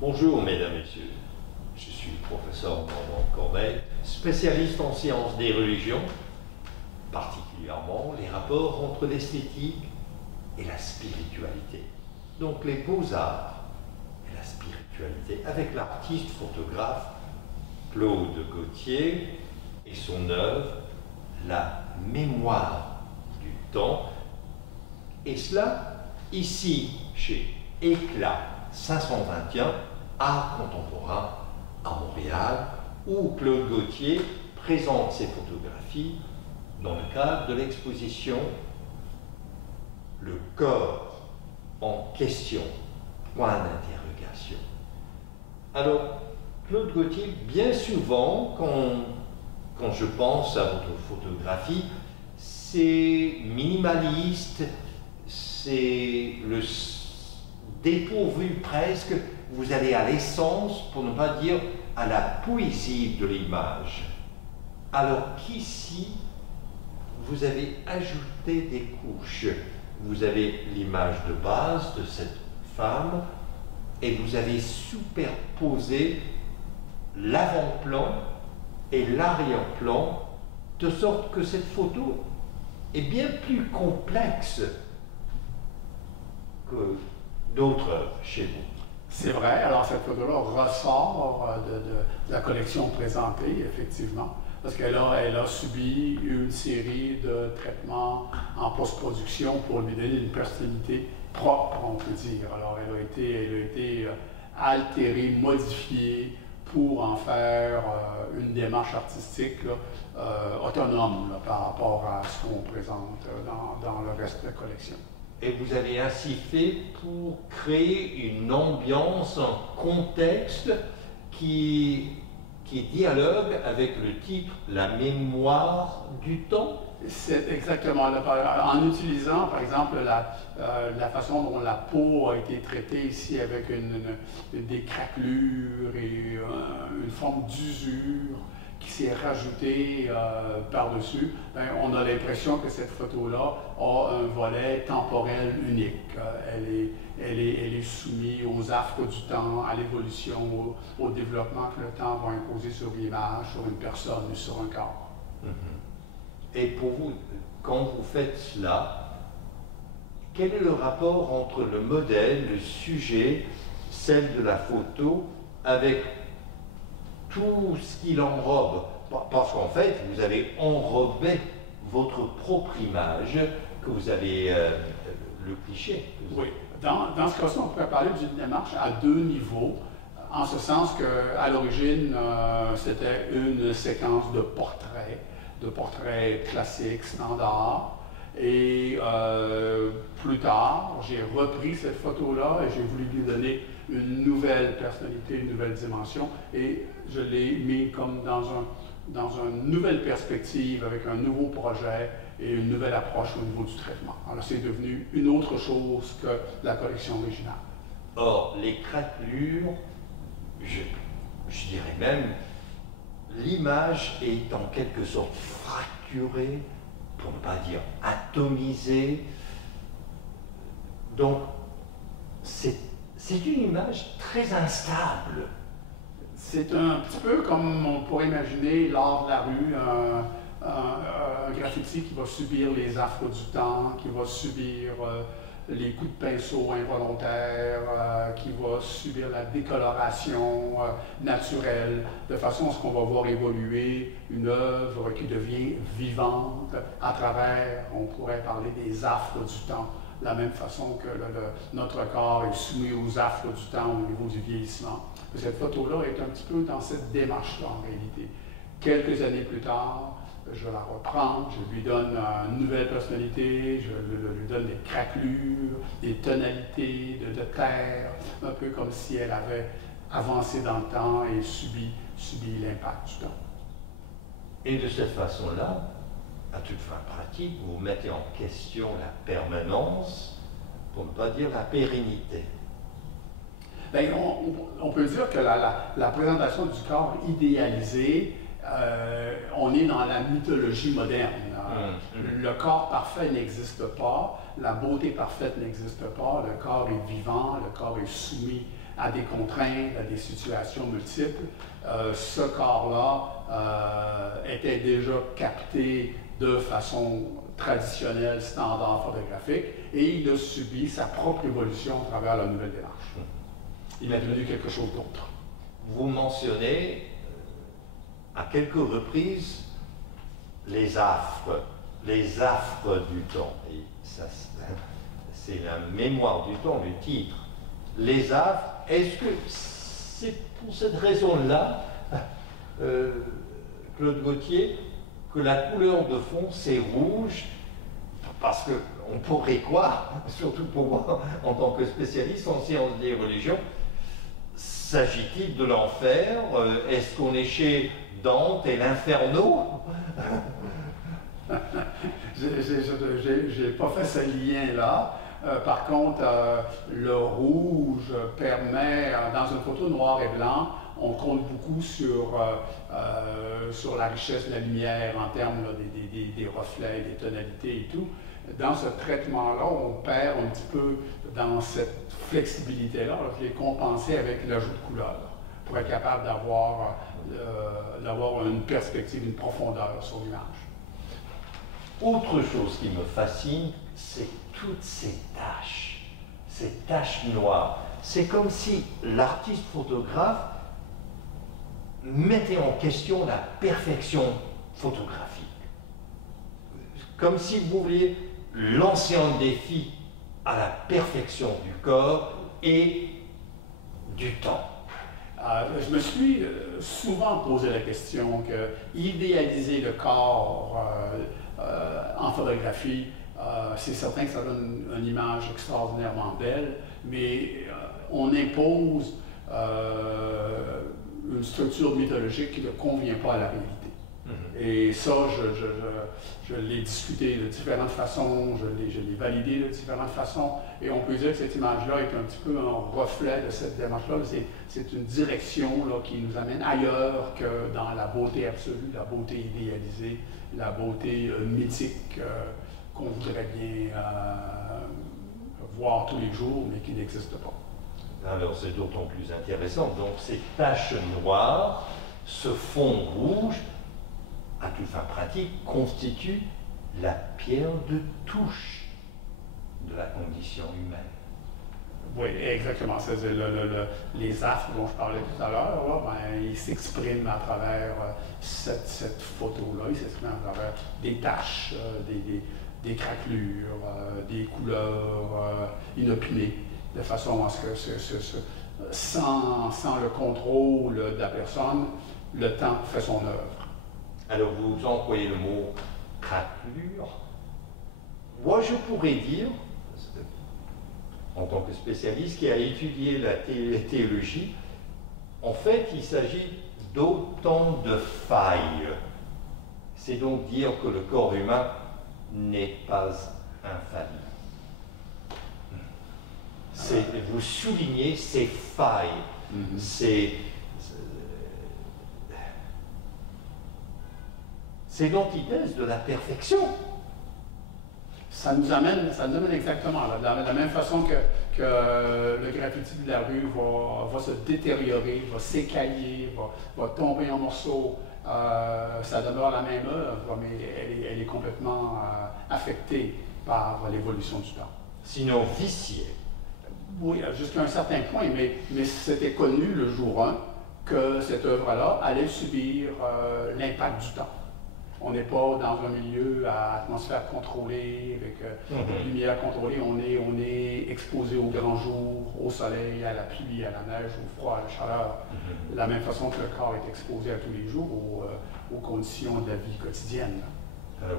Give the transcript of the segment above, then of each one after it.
Bonjour mesdames, messieurs. Je suis le professeur Normand Corbeil, spécialiste en sciences des religions, particulièrement les rapports entre l'esthétique et la spiritualité. Donc les beaux-arts et la spiritualité, avec l'artiste photographe Claude Gauthier et son œuvre La mémoire du temps. Et cela ici chez Éclat 521, Art contemporain à Montréal, où Claude Gauthier présente ses photographies dans le cadre de l'exposition Le corps en question, point d'interrogation. Alors, Claude Gauthier, bien souvent, quand je pense à votre photographie, c'est minimaliste, c'est le dépourvu presque, vous allez à l'essence, pour ne pas dire à la poésie de l'image. Alors qu'ici, vous avez ajouté des couches. Vous avez l'image de base de cette femme et vous avez superposé l'avant-plan et l'arrière-plan de sorte que cette photo est bien plus complexe que d'autres œuvres chez vous. C'est vrai, alors cette photo-là ressort de la collection présentée, effectivement, parce qu'elle a subi une série de traitements en post-production pour lui donner une personnalité propre, on peut dire. Alors elle a été altérée, modifiée pour en faire une démarche artistique autonome par rapport à ce qu'on présente dans le reste de la collection. Et vous avez ainsi fait pour créer une ambiance, un contexte qui dialogue avec le titre « La mémoire du temps ». C'est exactement, en utilisant par exemple la façon dont la peau a été traitée ici avec des craquelures et une forme d'usure qui s'est rajoutée par-dessus, on a l'impression que cette photo-là a un volet temporel unique. Elle est soumise aux affres du temps, à l'évolution, au développement que le temps va imposer sur l'image, sur une personne ou sur un corps. Et pour vous, quand vous faites cela, quel est le rapport entre le modèle, le sujet, celle de la photo, avec tout ce qu'il enrobe? Parce qu'en fait, vous avez enrobé votre propre image, que vous avez le cliché. Oui, dans ce cas-ci, on pourrait parler d'une démarche à deux niveaux, en ce sens qu'à l'origine, c'était une séquence de portraits classiques, standards. Et plus tard, j'ai repris cette photo-là et j'ai voulu lui donner une nouvelle personnalité, une nouvelle dimension. Et je l'ai mis comme dans une nouvelle perspective, avec un nouveau projet et une nouvelle approche au niveau du traitement. Alors c'est devenu une autre chose que la collection originale. Or, les craquelures, je dirais même, l'image est en quelque sorte fracturée, pour ne pas dire atomisée. Donc, c'est une image très instable. C'est un petit peu comme on pourrait imaginer l'art de la rue, un graffiti qui va subir les affres du temps, qui va subir les coups de pinceau involontaires, qui va subir la décoloration naturelle, de façon à ce qu'on va voir évoluer une œuvre qui devient vivante à travers, on pourrait parler des affres du temps, de la même façon que notre corps est soumis aux affres du temps au niveau du vieillissement. Cette photo-là est un petit peu dans cette démarche-là en réalité. Quelques années plus tard, je la reprends, je lui donne une nouvelle personnalité, je lui donne des craquelures, des tonalités de terre, un peu comme si elle avait avancé dans le temps et subi l'impact du temps. Et de cette façon-là, à toute fin pratique, vous mettez en question la permanence, pour ne pas dire la pérennité. Bien, on peut dire que la présentation du corps idéalisé, on est dans la mythologie moderne. Le corps parfait n'existe pas, la beauté parfaite n'existe pas, le corps est vivant, le corps est soumis à des contraintes, à des situations multiples. Ce corps-là était déjà capté de façon traditionnelle, standard photographique, et il a subi sa propre évolution à travers la nouvelle démarche. Il est devenu quelque chose d'autre. Vous mentionnez à quelques reprises les affres du temps. Et ça, c'est la mémoire du temps, le titre. Les affres, est-ce que c'est pour cette raison-là, Claude Gauthier, que la couleur de fond c'est rouge? Parce qu'on pourrait croire, surtout pour moi en tant que spécialiste en sciences des religions, s'agit-il de l'enfer? Est-ce qu'on est chez Dante et l'Inferno? J'ai pas fait ce lien-là. Par contre, le rouge permet, dans une photo noir et blanc, on compte beaucoup sur la richesse de la lumière en termes là, des reflets, des tonalités et tout. Dans ce traitement-là, on perd un petit peu dans cette flexibilité-là. Je l'ai compensé avec l'ajout de couleur pour être capable d'avoir une perspective, une profondeur sur l'image. Autre chose qui me fascine, c'est toutes ces taches noires. C'est comme si l'artiste photographe mettait en question la perfection photographique. Comme si vous vouliez lancer un défi à la perfection du corps et du temps. Je me suis souvent posé la question que idéaliser le corps en photographie, c'est certain que ça donne une image extraordinairement belle, mais on impose une structure mythologique qui ne convient pas à la réalité. Et ça, je l'ai discuté de différentes façons, je l'ai validé de différentes façons, et on peut dire que cette image-là est un petit peu un reflet de cette démarche-là. C'est une direction là, qui nous amène ailleurs que dans la beauté absolue, la beauté idéalisée, la beauté mythique qu'on voudrait bien voir tous les jours, mais qui n'existe pas. Alors c'est d'autant plus intéressant. Donc ces taches noires, ce fond rouge, à toute fin pratique, constitue la pierre de touche de la condition humaine. Oui, exactement. Les affres dont je parlais tout à l'heure, ils s'expriment à travers cette photo-là, ils s'expriment à travers des taches, des craquelures, des couleurs inopinées, de façon à ce que sans le contrôle de la personne, le temps fait son œuvre. Alors vous employez le mot craquelure. Moi je pourrais dire, en tant que spécialiste qui a étudié la théologie, en fait il s'agit d'autant de failles. C'est donc dire que le corps humain n'est pas infaillible. Vous soulignez ces failles, c'est l'antithèse de la perfection. Ça nous amène exactement là, de la même façon que le graffiti de la rue va se détériorer, va s'écailler, va tomber en morceaux. Ça demeure la même œuvre, mais elle est complètement affectée par l'évolution du temps. Sinon viciée. Oui, jusqu'à un certain point, mais c'était connu le jour 1 que cette œuvre-là allait subir l'impact du temps. On n'est pas dans un milieu à atmosphère contrôlée, avec lumière contrôlée. On est exposé au grand jour, au soleil, à la pluie, à la neige, au froid, à la chaleur. De la même façon que le corps est exposé à tous les jours aux conditions de la vie quotidienne.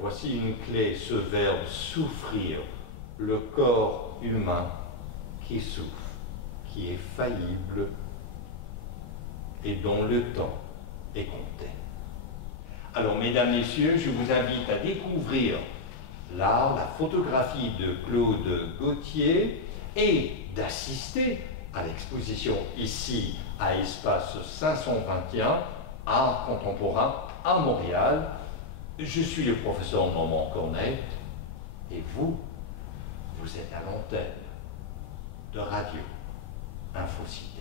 Voici une clé, ce verbe souffrir, le corps humain qui souffre, qui est faillible et dont le temps est compté. Alors, mesdames, messieurs, je vous invite à découvrir l'art, la photographie de Claude Gauthier et d'assister à l'exposition ici à Espace 521, Art contemporain à Montréal. Je suis le professeur Normand Cornet et vous êtes à l'antenne de Radio Infocité.